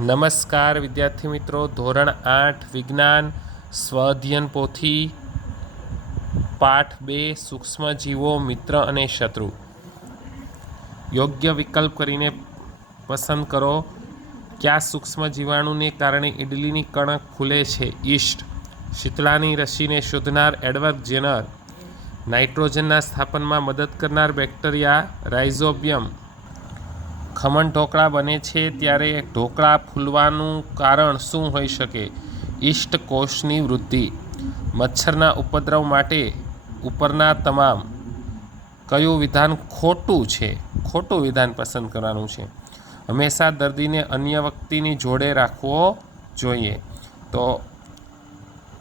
નમસ્કાર વિદ્યાર્થી મિત્રો, ધોરણ આઠ વિજ્ઞાન સ્વઅધ્યયન પોથી, પાઠ બે સૂક્ષ્મજીવો મિત્ર અને શત્રુ. યોગ્ય વિકલ્પ કરીને પસંદ કરો. કયા સૂક્ષ્મ જીવાણુને કારણે ઇડલીની કણક ખુલે છે? ઈસ્ટ શીતળાની રસીને શોધનાર એડવર્ડ જેનર. નાઇટ્રોજનના સ્થાપનમાં મદદ કરનાર બેક્ટેરિયા રાઇઝોબિયમ. ખમણ ઢોકળા બને છે ત્યારે ઢોકળા ફૂલવાનું કારણ શું હોઈ શકે? ઈષ્ટ કોષની વૃદ્ધિ. મચ્છરના ઉપદ્રવ માટે ઉપરના તમામ કયું વિધાન ખોટું છે? ખોટું વિધાન પસંદ કરવાનું છે. હંમેશા દર્દીને અન્ય વ્યક્તિની જોડે રાખવો જોઈએ. તો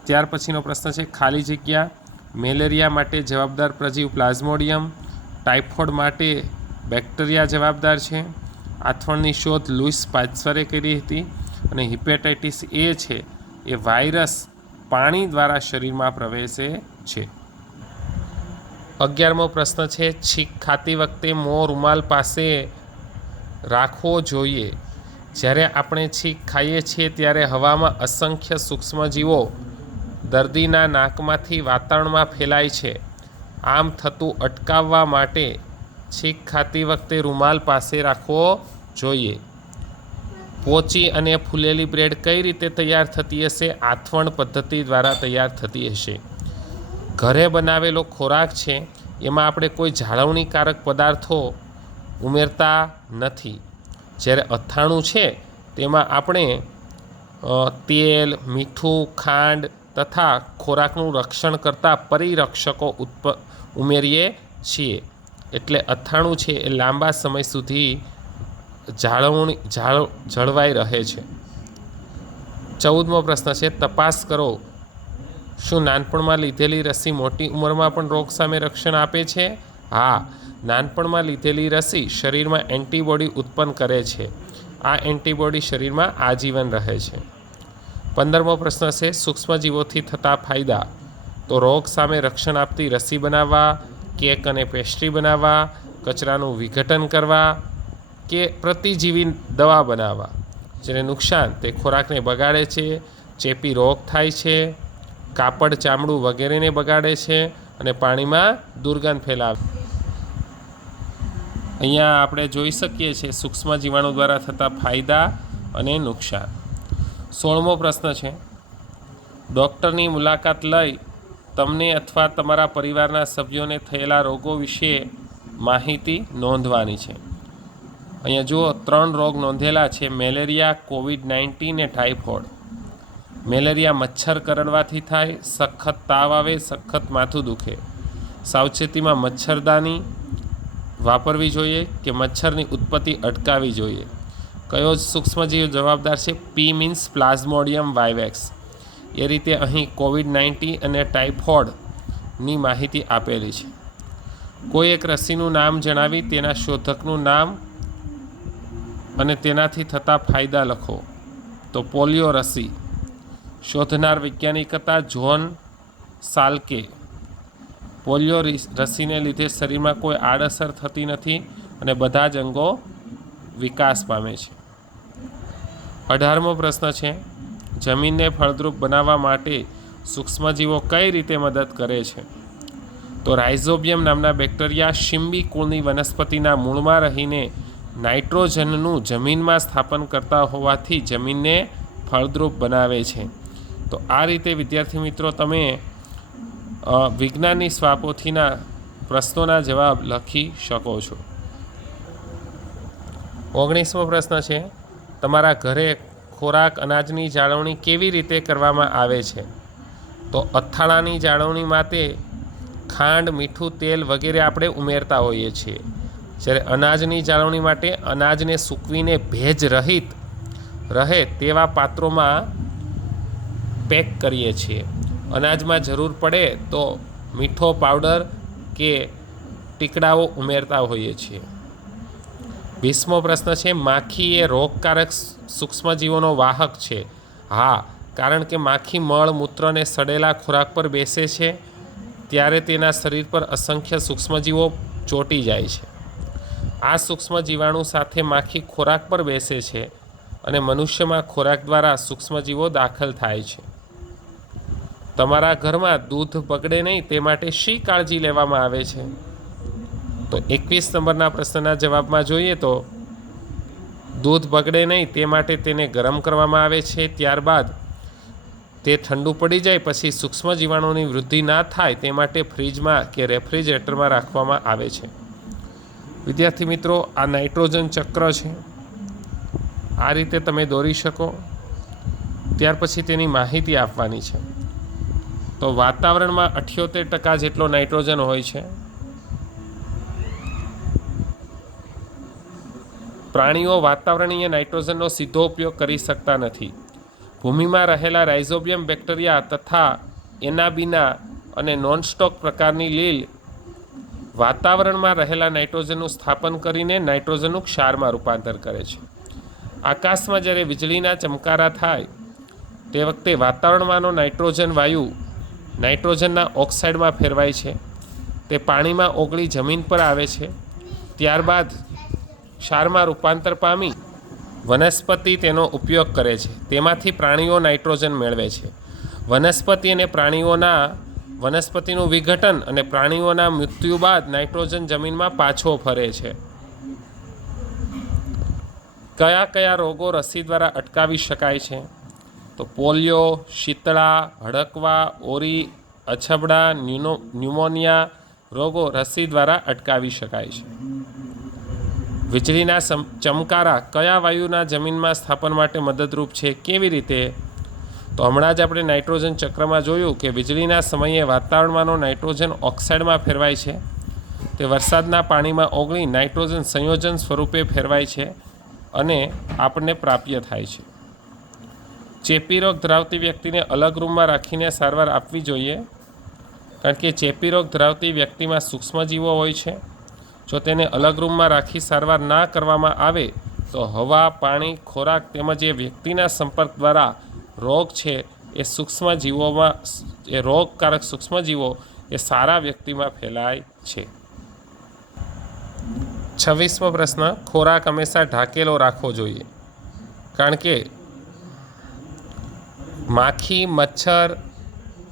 ત્યાર પછીનો પ્રશ્ન છે, ખાલી જગ્યા, મેલેરિયા માટે જવાબદાર પ્રજીવ પ્લાઝ્મોડિયમ, ટાઇફોઇડ માટે બેક્ટેરિયા જવાબદાર છે. આથવણની શોધ લુઈસ પાચસરે કરી હતી અને હિપેટાઇટિસ એ છે, એ વાયરસ પાણી દ્વારા શરીરમાં પ્રવેશે છે. અગિયારમો પ્રશ્ન છે, છીંક ખાતી વખતે મોં રૂમાલ પાસે રાખવો જોઈએ. જ્યારે આપણે છીંક ખાઈએ છીએ ત્યારે હવામાં અસંખ્ય સૂક્ષ્મજીવો દર્દીના નાકમાંથી વાતાવરણમાં ફેલાય છે. આમ થતું અટકાવવા માટે છીંક ખાતી વખતે રૂમાલ પાસે રાખવો જોઈએ. પોચી અને ફૂલેલી બ્રેડ કઈ રીતે તૈયાર થતી હશે? આથવણ પદ્ધતિ દ્વારા તૈયાર થતી હશે. ઘરે બનાવેલો ખોરાક છે, એમાં આપણે કોઈ જાળવણીકારક પદાર્થો ઉમેરતા નથી. જ્યારે અથાણું છે, તેમાં આપણે તેલ, મીઠું, ખાંડ તથા ખોરાકનું રક્ષણ કરતા પરિરક્ષકો ઉત્પ, ઉમેરીએ છીએ. એટલે અથાણું છે એ લાંબા સમય સુધી જાળવણી, જાળ, જળવાઈ રહે છે. ચૌદમો પ્રશ્ન છે, તપાસ કરો. શું નાનપણમાં લીધેલી રસી મોટી ઉંમરમાં પણ રોગ સામે રક્ષણ આપે છે? હા, નાનપણમાં લીધેલી રસી શરીરમાં એન્ટીબોડી ઉત્પન્ન કરે છે. આ એન્ટીબોડી શરીરમાં આજીવન રહે છે. પંદરમો પ્રશ્ન છે, સૂક્ષ્મજીવોથી થતા ફાયદા. તો રોગ સામે રક્ષણ આપતી રસી બનાવવા, કેક અને પેસ્ટ્રી બનાવવા, કચરાનું વિઘટન કરવા કે પ્રતિજીવી દવા બનાવવા. જેને નુકસાન તે ખોરાકને બગાડે છે, ચેપી રોગ થાય છે, કાપડ, ચામડું વગેરેને બગાડે છે અને પાણીમાં દુર્ગંધ ફેલાવે. અહીંયા આપણે જોઈ શકીએ છીએ સૂક્ષ્મ જીવાણુ દ્વારા થતા ફાયદા અને નુકસાન. સોળમો પ્રશ્ન છે, ડૉક્ટરની મુલાકાત લઈ તમને અથવા તમારા પરિવારના સભ્યોને થયેલા રોગો વિશે માહિતી નોંધવાની છે. અહીંયા જુઓ, ત્રણ રોગ નોંધેલા છે. મેલેરિયા, કોવિડ નાઇન્ટીન ને ટાઇફોઇડ. મેલેરિયા મચ્છર કરડવાથી થાય, સખત તાવ આવે, સખત માથું દુખે. સાવચેતીમાં મચ્છરદાની વાપરવી જોઈએ કે મચ્છરની ઉત્પત્તિ અટકાવવી જોઈએ? કયો સૂક્ષ્મજીવ જવાબદાર છે? પી મીન્સ પ્લાઝ્મોડિયમ વાયવેક્સ. એ રીતે અહીં કોવિડ નાઇન્ટીન અને ટાઇફોઇડની માહિતી આપેલી છે. કોઈ એક રસીનું નામ જણાવી, તેના શોધકનું નામ અને તેનાથી થતા ફાયદા લખો. તો પોલિયો રસી. શોધનાર વૈજ્ઞાનિક હતા જ્હોન સાલ્કે. પોલિયો રસીને લીધે શરીરમાં કોઈ આડઅસર થતી નથી અને બધા જ અંગો વિકાસ પામે છે. અઢારમો પ્રશ્ન છે, જમીનને ફળદ્રુપ બનાવવા માટે સૂક્ષ્મજીવો કઈ રીતે મદદ કરે છે? તો રાઇઝોબિયમ નામના બેક્ટેરિયા શિમ્બી કુળની વનસ્પતિના મૂળમાં રહીને નાઇટ્રોજનનું જમીનમાં સ્થાપન કરતા હોવાથી જમીનને ફળદ્રુપ બનાવે છે. તો આ રીતે, વિદ્યાર્થી મિત્રો, તમે વિજ્ઞાનની સ્વાપોથીના પ્રશ્નોના જવાબ લખી શકો છો. ઓગણીસમો પ્રશ્ન છે, તમારા ઘરે ખોરાક અનાજની જાળવણી કેવી રીતે કરવામાં આવે છે? તો અથાણાની જાળવણી માટે ખાંડ, મીઠું, તેલ વગેરે આપણે ઉમેરતા હોઈએ છીએ. જ્યારે અનાજની જાળવણી માટે અનાજને સૂકવીને ભેજ રહિત રહે તેવા પાત્રોમાં પેક કરીએ છીએ. અનાજમાં જરૂર પડે તો મીઠો પાવડર કે ટીકડાઓ ઉમેરતા હોઈએ છીએ. વીસમો પ્રશ્ન છે માખી એ રોગકારક સૂક્ષ્મજીવોનો વાહક છે? હા, કારણ કે માખી મળ મૂત્રને સડેલા ખોરાક પર બેસે છે, ત્યારે તેના શરીર પર અસંખ્ય સૂક્ષ્મજીવો ચોંટી જાય છે. આ સૂક્ષ્મ જીવાણુ સાથે માખી ખોરાક પર બેસે છે અને મનુષ્યમાં ખોરાક દ્વારા સૂક્ષ્મજીવો દાખલ થાય છે. તમારા ઘરમાં દૂધ બગડે નહીં તે માટે શી કાળજી લેવામાં આવે છે? તો એકવીસ નંબરના પ્રશ્નના જવાબમાં જોઈએ તો, દૂધ બગડે નહીં તે માટે તેને ગરમ કરવામાં આવે છે, ત્યારબાદ તે ઠંડુ પડી જાય પછી સૂક્ષ્મ જીવાણુની વૃદ્ધિ ના થાય તે માટે ફ્રીજમાં કે રેફ્રિજરેટરમાં રાખવામાં આવે છે. વિદ્યાર્થી મિત્રો, આ નાઇટ્રોજન ચક્ર છે. આ રીતે તમે દોરી શકો. ત્યાર પછી તેની માહિતી આપવાની છે. તો વાતાવરણમાં અઠ્યોતેર ટકા જેટલો નાઇટ્રોજન હોય છે. પ્રાણીઓ વાતાવરણીય નાઇટ્રોજનનો સીધો ઉપયોગ કરી શકતા નથી. ભૂમિમાં રહેલા રાઇઝોબિયમ બેક્ટેરિયા તથા એનાબિના અને નોનસ્ટોક પ્રકારની લીલ વાતાવરણમાં રહેલા નાઇટ્રોજનનું સ્થાપન કરીને નાઇટ્રોજનનું ક્ષારમાં રૂપાંતર કરે છે. આકાશમાં જ્યારે વીજળીના ચમકારા થાય, તે વખતે વાતાવરણમાંનો નાઇટ્રોજન વાયુ નાઇટ્રોજનના ઓક્સાઇડમાં ફેરવાય છે. તે પાણીમાં ઓગળી જમીન પર આવે છે. ત્યારબાદ ક્ષારમાં રૂપાંતર પામી વનસ્પતિ તેનો ઉપયોગ કરે છે. તેમાંથી પ્રાણીઓ નાઇટ્રોજન મેળવે છે. વનસ્પતિ અને પ્રાણીઓના વનસ્પતિનું વિઘટન અને પ્રાણીઓના મૃત્યુ બાદ નાઇટ્રોજન જમીનમાં પાછો ફરે છે. કયા કયા રોગો રસી દ્વારા અટકાવી શકાય છે? તો પોલિયો, શીતળા, હડકવા, ઓરી, અછબડા, ન્યુનો, ન્યુમોનિયા રોગો રસી દ્વારા અટકાવી શકાય છે. વીજળીના ચમકારા કયા વાયુના જમીનમાં સ્થાપન માટે મદદરૂપ છે? કેવી રીતે તો હમણાં જ આપણે નાઇટ્રોજન ચક્રમાં જોયું કે વીજળીના સમયે વાતાવરણમાંનો નાઇટ્રોજન ઓક્સાઇડમાં ફેરવાય છે. તે વરસાદના પાણીમાં ઓગળી નાઇટ્રોજન સંયોજન સ્વરૂપે ફેરવાય છે અને આપણને પ્રાપ્ય થાય છે. ચેપી રોગ ધરાવતી વ્યક્તિને અલગ રૂમમાં રાખીને સારવાર આપવી જોઈએ, કારણ કે ચેપી રોગ ધરાવતી વ્યક્તિમાં સૂક્ષ્મજીવો હોય છે. જો તેને અલગ રૂમમાં રાખી સારવાર ના કરવામાં આવે, તો હવા, પાણી, ખોરાક તેમજ એ વ્યક્તિના સંપર્ક દ્વારા રોગ છે એ સૂક્ષ્મજીવોમાં, એ રોગકારક સૂક્ષ્મજીવો એ સારા વ્યક્તિમાં ફેલાય છે. છવ્વીસમો પ્રશ્ન, ખોરાક હંમેશા ઢાંકેલો રાખવો જોઈએ. કારણ કે માખી, મચ્છર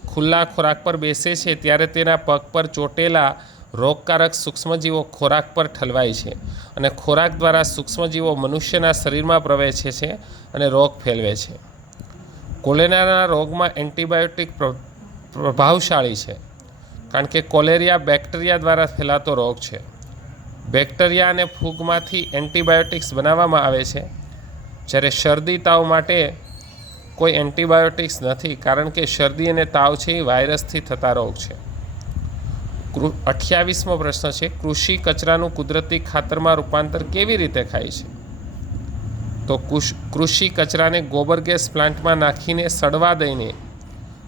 ખુલ્લા ખોરાક પર બેસે છે ત્યારે તેના પગ પર ચોટેલા રોગકારક સૂક્ષ્મજીવો ખોરાક પર ઠલવાય છે અને ખોરાક દ્વારા સૂક્ષ્મજીવો મનુષ્યના શરીરમાં પ્રવેશે છે અને રોગ ફેલવે છે. કોલેરાના રોગમાં એન્ટીબાયોટિક પ્ર- પ્રભાવશાળી છે. કારણ કે કોલેરિયા બેક્ટેરિયા દ્વારા ફેલાતો રોગ છે. બેક્ટેરિયા અને ફૂગમાંથી એન્ટીબાયોટિક્સ બનાવવામાં આવે છે. જ્યારે શરદી તાવ માટે કોઈ એન્ટીબાયોટિક્સ નથી, કારણ કે શરદી અને તાવ છે એ વાયરસથી થતા રોગ છે. અઠ્યાવીસમો પ્રશ્ન છે, કૃષિ કચરાનું કુદરતી ખાતરમાં રૂપાંતર કેવી રીતે થાય છે? તો કૃષિ કચરાને ગોબર ગેસ પ્લાન્ટમાં નાખીને સડવા દઈને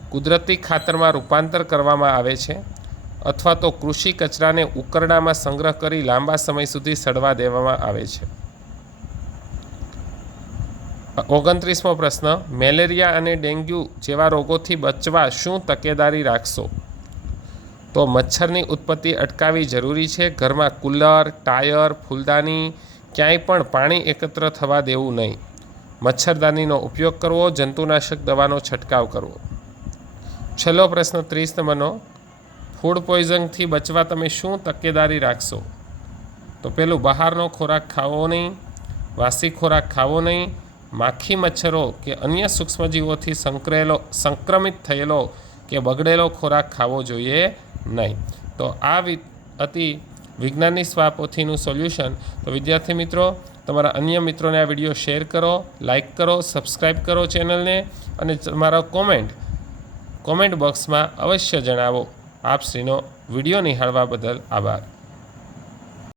કુદરતી ખાતરમાં રૂપાંતર કરવામાં આવે છે અથવા તો કૃષિ કચરાને ઉકરડામાં સંગ્રહ કરી લાંબા સમય સુધી સડવા દેવામાં આવે છે. ઓગણત્રીસમો પ્રશ્ન, મેલેરિયા અને ડેન્ગ્યુ જેવા રોગોથી બચવા શું તકેદારી રાખશો? તો મચ્છરની ઉત્પત્તિ અટકાવવી જરૂરી છે. ઘરમાં કુલર, ટાયર, ફૂલદાની ક્યાંય પણ પાણી એકત્ર થવા દેવું નહીં. મચ્છરદાનીનો ઉપયોગ કરવો, જંતુનાશક દવાનો છંટકાવ કરવો. છેલ્લો પ્રશ્ન ત્રીસ નંબરનો, ફૂડ પોઈઝનથી બચવા તમે શું તકેદારી રાખશો? તો પેલું, બહારનો ખોરાક ખાવો નહીં, વાસી ખોરાક ખાવો નહીં, માખી મચ્છરો કે અન્ય સૂક્ષ્મજીવોથી સંકળેલો, સંક્રમિત થયેલો કે બગડેલો ખોરાક ખાવો જોઈએ નહીં. તો આ હતી વિજ્ઞાનની સ્વાપોથીનું સોલ્યુશન. તો વિદ્યાર્થી મિત્રો, તમારા અન્ય મિત્રોને આ વીડિયો શેર કરો લાઇક કરો સબસ્ક્રાઈબ કરો ચેનલને અને તમારો કોમેન્ટ કોમેન્ટ બોક્સમાં અવશ્ય જણાવો. આપ શ્રીનો વીડિયો નિહાળવા બદલ આભાર.